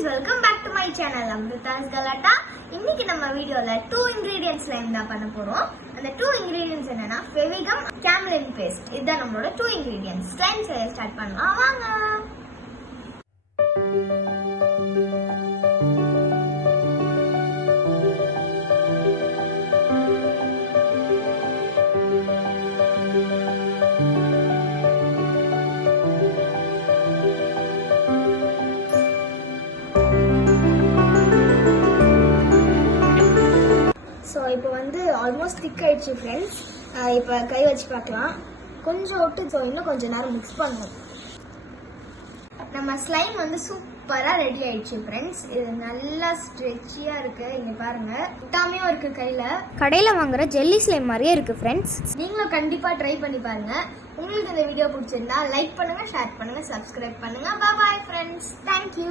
friends, welcome back to my channel Amrita's Galata. இன்னைக்கு நம்ம வீடியோல 2 ingredients slime தான் பண்ண போறோம். அந்த 2 ingredients என்னன்னா Fevigum, Camelin paste. இதுதான் நம்மளோட 2 ingredients. Slime செய்ய ஸ்டார்ட் பண்ணலாம் வாங்க. ஸோ இப்போ வந்து ஆல்மோஸ்ட் திக் ஆயிடுச்சு ஃப்ரெண்ட்ஸ். இப்போ கை வச்சு பார்க்கலாம். கொஞ்சம் விட்டு ஸோ இன்னும் கொஞ்சம் நேரம் மிக்ஸ் பண்ணுவோம். நம்ம ஸ்லைம் வந்து சூப்பராக ரெடி ஆயிடுச்சு ஃப்ரெண்ட்ஸ். இது நல்லா ஸ்ட்ரெச்சியாக இருக்கு. இங்கே பாருங்க, விட்டாமையும் இருக்கு கையில். கடையில் வாங்குற ஜெல்லி ஸ்லைம் மாதிரியே இருக்கு ஃப்ரெண்ட்ஸ். நீங்களும் கண்டிப்பாக ட்ரை பண்ணி பாருங்க. உங்களுக்கு இந்த வீடியோ பிடிச்சிருந்தா லைக் பண்ணுங்க, ஷேர் பண்ணுங்க, சப்ஸ்கிரைப் பண்ணுங்க. Bye friends, thank you.